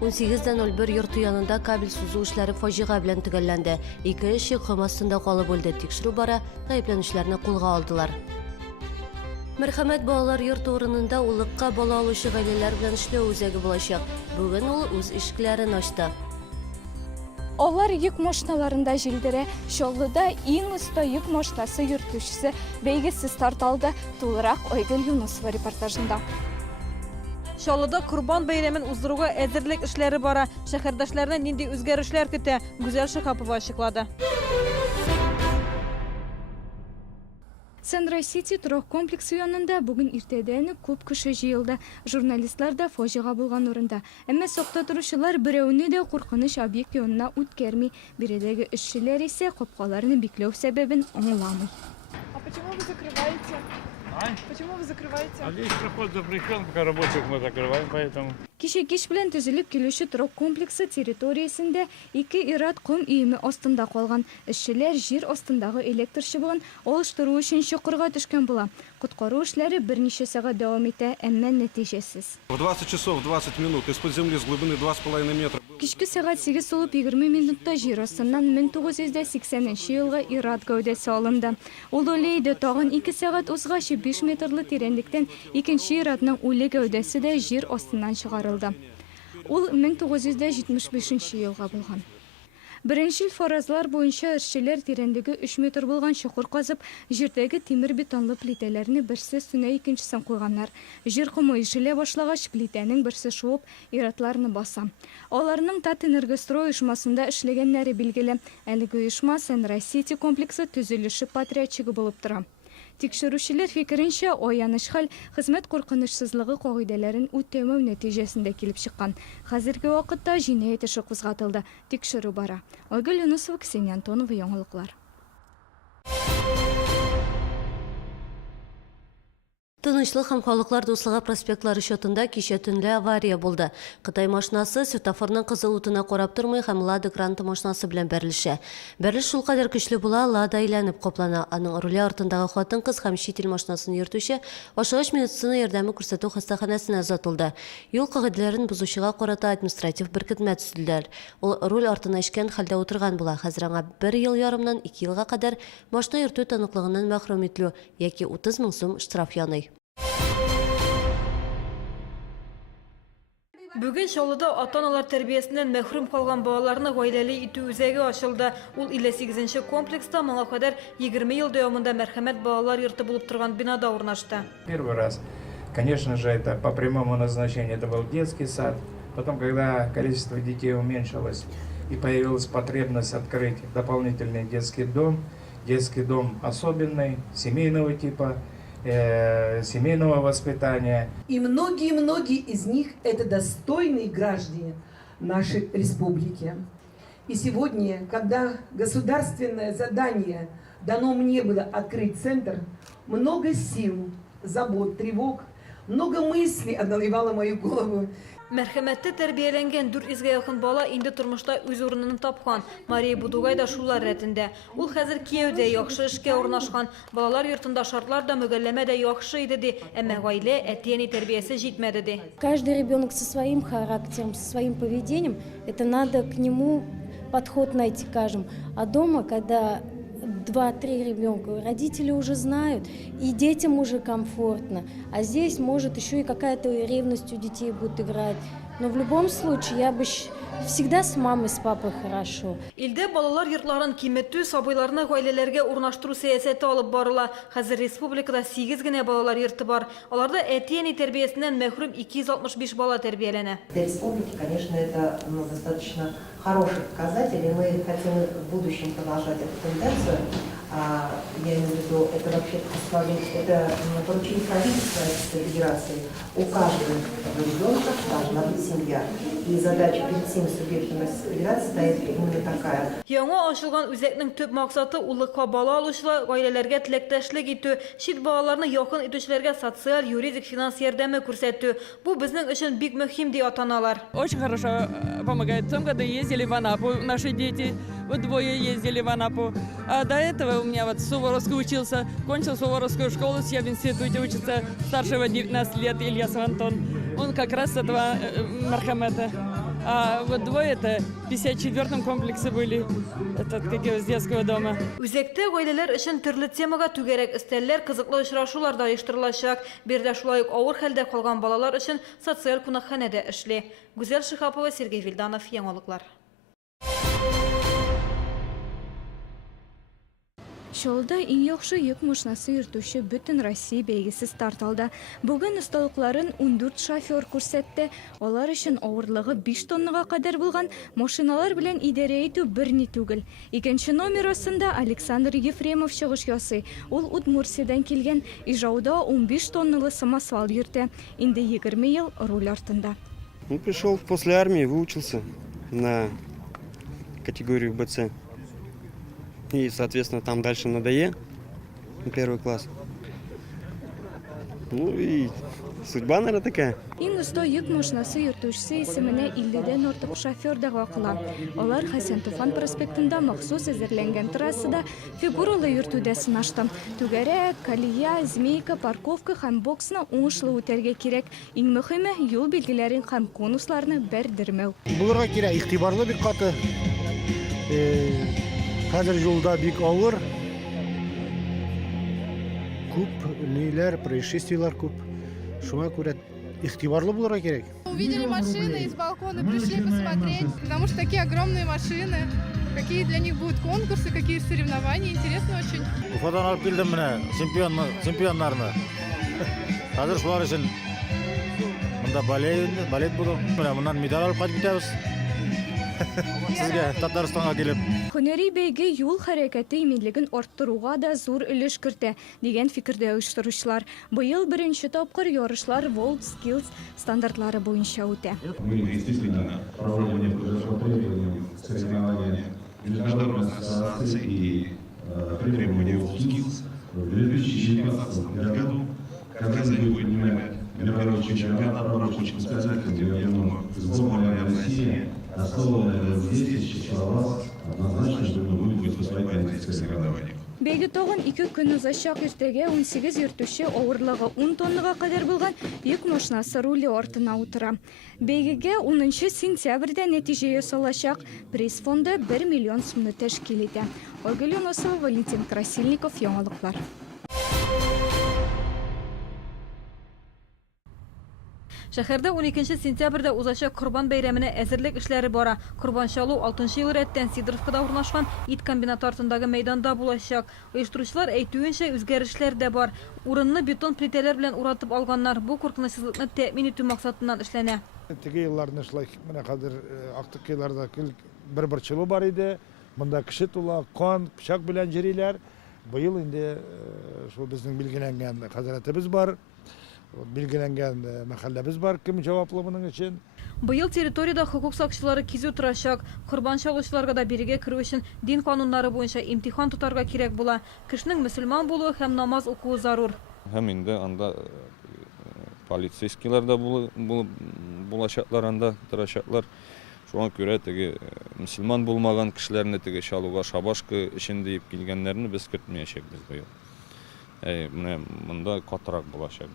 18:01 yurti yanında kabel suzu işleri facia bilen tügellendi. 2 kişi qum astında kalıp öldü. Tekşirүү bara gayiplenişlerini қолға aldılar. Merhamet Balalar yurt orununda ulukka bala alışı aileler bilen işlөө özegi bulacak. Bugün ol öz işkilerini açtı. Onlar yük moşnalarında jildire, Şollu'da en usta yük moşnası yürütüşüsü beygisiz tartaldı. Tuğlarak Oygül Yunusova reportajında. Şollu'da Kurban Bayramın uzduruğa ezirlik işleri bara. Şehirdaşlarına nindi özgürüşler küte. Güzel Şıkapova açıkladı. Central City тұрық комплексы yanında bugün irtedeni көп кіші жиылды. Журналистлар да фожиға болған орында. Әмі соқта тұрушылар біреуіне де қорқыныш объект янына өткермей, біредегі ішшілер есе қопқаларыны биклеу себебін оңыламый. А почему вы закрываете? Почему вы закрываете? А здесь проход запрещен, пока рабочих мы закрываем, поэтому... Кеш білен түзіліп келуші тұрық комплексы территориясында 2 ират құм үйімі остында қалған. Ішшілер жер остындағы электр шыбығын олыштыру үшін шұқырға түшкен бұла. Құтқару ішлері бірнеше сағат давам еті, әммен нәтижесіз. В 20 часов 20 минут из-под земли с глубины 2,5 метра. Кешкі сағат 8 солып 20 минутта жер астынан 1980 жылғы ират гәудесі алынды. Ол олейді тағын 2 сағат ұзғашы 5 метрлі терендіктен екінші иратның өлі гәудесі де жер астынан шығарылды. Ол 1975 жылға болған. Біріншіл фаразлар бойынша ішшілер терендігі 3 метр болған шұқыр қазып, жердегі темір бетонлы плителеріні бірсі сүне екіншісін қойғандар. Жер құмы ішіле башлағаш плитенің бірсі шуып, иратларыны баса. Оларының Тат энергострой ұйышмасында ішлегенлері білгілі. Әлігі ұйышма Central City комплексі түзіліші патриотчығы болып тұра. Текшерушілер фикірінше ояныш хал қызмет қорқынышсызлығы қоғиделерін өттемеу нәтижесінде келіп шыққан. Қазіргі уақытта жинайет іші қозғатылды. Текшеру бара. Ойгүл Юнусова, Ксения Антонова, Яңалықлар. Тынычлык һәм халыклар дуслыгы проспектлары шотында кичә төнлә авария булды. Кытай машинасы светофорның кызыл утына карап тормый һәм Лада Гранта машинасы белән бәрелешә. Бәрелеш шул кадәр көчле була, Лада әйләнеп каплана. Аның руля артындагы хатын-кыз һәм чит ил машинасын йөртүче ашыгыч медицина ярдәме күрсәтү хастаханәсенә озатылды. Юл кагыйдәләрен бузучыга карата административ беркетмә төзелделәр. Ул руль артына эшкән хәлдә утырган була. Хәзер аңа 1 ел ярымнан 2 елга кадәр машина йөртү таныклыгыннан мәхрүм ителү яки 30 мең сум штраф яный. Бүгін Шоллыда ата-аналар тәрбиесінен мәхрүм қалған балаларны гаиләле итү үзәге ачылды. Ул 58-нче комплекста моңа кадәр 20 ел дәвамында мәрхәмәт балалар йорты булып торган бинада урнашты. Первый раз, конечно же, это по прямому назначению, это был детский сад. Потом, когда количество детей уменьшилось и появилась потребность открыть дополнительный детский дом особенный, семейного типа, семейного воспитания. И многие из них это достойные граждане нашей республики. И сегодня, когда государственное задание дано мне было открыть центр, много сил, забот, тревог, много мыслей одолевало мою голову. Мәрхәмәтте тәрбияләнгән 400-га якын бала инде тормышта үз урынын тапкан. Мария Будугай да шулар рәтендә. Ул хәзер Киевдә яхшы эшкә урнашкан. Балалар йортында шартлар да мөгәлләмә дә яхшы иде ди, әмма гаилә әти-әни тәрбиясе җитмәде ди. Каждый ребенок со своим характером, со своим поведением, это надо к нему подход найти каждому. А дома, когда 2-3 ребенка, родители уже знают, и детям уже комфортно. А здесь, может, еще и какая-то ревность у детей будет играть. Но в любом случае, я бы всегда с мамой, с папой хорошо. Илдә балалар йортларын киметү, сабыйларны гаиләләргә урнаштыру сәясәте алып барыла. Хәзер республикада 8 генә балалар йорты бар. Аларда әти-әни тәрбиясеннән мәхрүм 265 бала тәрбияләнә. Для республики, конечно, это достаточно хороший показатель, и мы хотим в будущем продолжать эту тенденцию. Я имею в виду, это вообще это поручение правительства Российской Федерации. У каждого ребенка должна быть семья. И задача перед всеми субъектами Российской Федерации стоит именно такая. Яңа ачылган үзәкнең төп максаты уллыкка бала алучылар гаиләләргә теләктәшлек итү, чит балаларны якын итүчеләргә социаль, юридик, финанс ярдәме күрсәтү. Бу безнең өчен бик мөһим ди ата-аналар. Очень хорошо помогает. В том году ездили в Анапу, наши дети, вот двое ездили в Анапу. А до этого у меня вот в Суворовске учился, кончил Суворовскую школу, я в институте учится, старшего 19 лет, Ильясов Антон. Он как раз с этого Мархамета. А вот двое это в 54-м комплексе были, как из детского дома. Үзекте гаиләләр өчен төрле темага түгәрәк өстәлләр, кызыклы очрашулар да оештырылачак. Бердә шулай ук авыр хәлдә калган балалар өчен социаль кунакханәдә эшли. Гүзәл Шихапова, Сергей Вильданов, яңалыклар. Шолда иң яхшы йөк машинасы йөртүче бөтен Россия бәйгесе старт алды. Бүген осталыкларын 14 шофер күрсәтте. Алар өчен авырлыгы 5 тоннага кадәр булган машиналар белән идарә итү берни түгел. Икенче номер астында Александр Ефремов чыгыш ясый. Ул Удмуртиядан килгән, Ижауда 15 тонналы самосвал йөртә. Инде 20 ел руль артында. Пришел после армии, выучился на категорию БЦ. И, соответственно, там дальше на ДАЕ, первый класс. Ну и судьба, наверное, такая. Иң оста йөк машинасы йөртүчесе исеменә 50дән артык шофер да кыла. Алар Хәсән Туфан проспектында махсус әзерләнгән трассада фигуралы йөртүдә сынашты. Түгәрәк, колея, змейка, парковка һәм боксны уңышлы үтәргә кирәк. Иң мөһиме юл билгеләрен һәм конусларны бәрдермәү. Булырга кирәк, игътибарлы бик каты. Хәзер юлда бик авыр. Күп ниләр, происшествиялар күп. Шуңа күрә игътибарлы булырга кирәк. Увидели машины из балкона, пришли посмотреть, потому что такие огромные машины. Какие для них будут конкурсы, какие соревнования, интересно очень. Уфадан алып килдем менә чемпионнарны. Хәзер шулар өчен монда балет булды. Менә моннан медаль алып кайтып китәбез. Сезгә Татарстанга килеп. Һөнәри бәйге юл хәрәкәте иминлеген арттыруга да зур өлеш кертә, дигән фикердә оештыручылар. Быел беренче тапкыр ярышлар World Skills стандартлары буенча үтә. Мы действительно проводим соревнования международных ассоциаций и требования World Skills. В 2019 году Казань будет принимать мировой чемпионат по рабочим специальностям. Я думаю, сборная России, основанная здесь, Чехословак, однозначно будет выступать на этих соревнованиях. Бәйге тагын 2 көн узачак. Иртәгә 18 йөртүче авырлыгы 10 тоннага кадәр булган йөк машинасы руле артына утыра. Бәйгегә 10 сентябрьдә нәтиҗә ясалачак. Приз фонды 1 миллион сумны тәшкил итә. Ольга Леносова, Валентин Красильников, яңалыклар. Шәһәрдә 12 сентябрьдә узачак Корбан бәйрәменә әзерлек эшләре бара. Корбан чалу 6 ел рәттән Сидоровкада урнашкан ит комбинаты артындагы мәйданда булачак. Оештыручылар әйтүенчә үзгәрешләр дә бар. Урынны бетон плитәләр белән уратып алганнар. Бу куркынычсызлыкны тәэмин итү максатыннан эшләнә. Теге елларны шулай менә хәзер актык елларда бер чылу бар иде. Монда кеше тула, кан, пычак белән җириләр. Быел инде шул безнең билгеләнгән хәзрәтебез бар. Билгеләнгән мәхәлләбез бар, кем җаваплы моның өчен. Быел территорияда хукук сакчылары кизү торачак. Корбан чалучыларга да бирегә керү өчен дин кануннары буенча имтихан тотарга кирәк була. Кешенең мөселман булуы һәм намаз укуы зарур. Һәм инде анда полицейскийлар да булачаклар, анда торачаклар. Шуңа күрә теге мөселман булмаган кешеләрне теге чалуга шабашкы өчен дип килгәннәрне без көтмәячәкбез быел. Менә монда катырак булачак.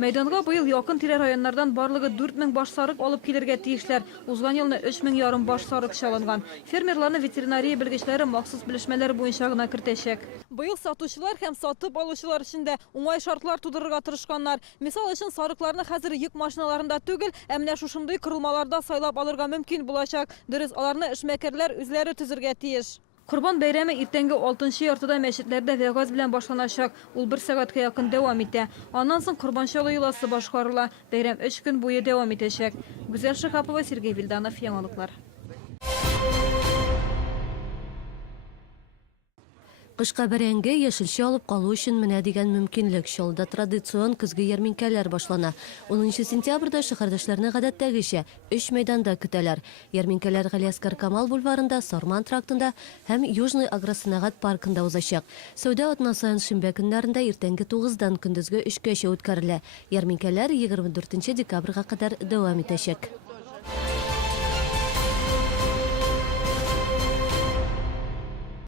Мәйданга быел якын тирә районнардан барлыгы 4000 баш сарык алып килергә тиешләр. Узган елны 3500 баш сарык чалынган. Фермерларны ветеринария белгечләре махсус белешмәләр буенча гына кертәчәк. Быел сатучылар һәм сатып алучылар өчен дә уңай шартлар тудырырга тырышканнар. Мисал өчен сарыкларны хәзер йөк машиналарында түгел, ә менә шушындый корылмаларда сайлап алырга мөмкин булачак. Дөрес, аларны эшмәкәрләр үзләре төзергә тиеш. Корбан бәйрәме иртәнге 6 яртыда мәчетләрдә вәгазь белән башланачак. Ул 1 сәгатькә якын дәвам итә. Аннан соң Корбан чалу йоласы башкарыла. Бәйрәм 3 көн буе дәвам итәчәк. Гүзәл Шихапова, Сергей Вильданов, яңалыклар. Кышка бәрәңге яшелчә алып калу өчен менә дигән мөмкинлек. Шалда традицион көзге ярминкәләр башлана. 10 сентябрьдә шәһәрдәшләрне гадәттәгечә 3 мәйданда көтәләр. Ярминкәләр Галиаскар Камал бульварында, Сарман трактында һәм Южный агросәнәгать паркында узачак. Сәүдә атнасы шимбә көннәрендә иртәнге 9-дан көндезге 3-кәчә үткәрелә. Ярминкәләр 24 декабрьгә кадәр дәвам итәчәк.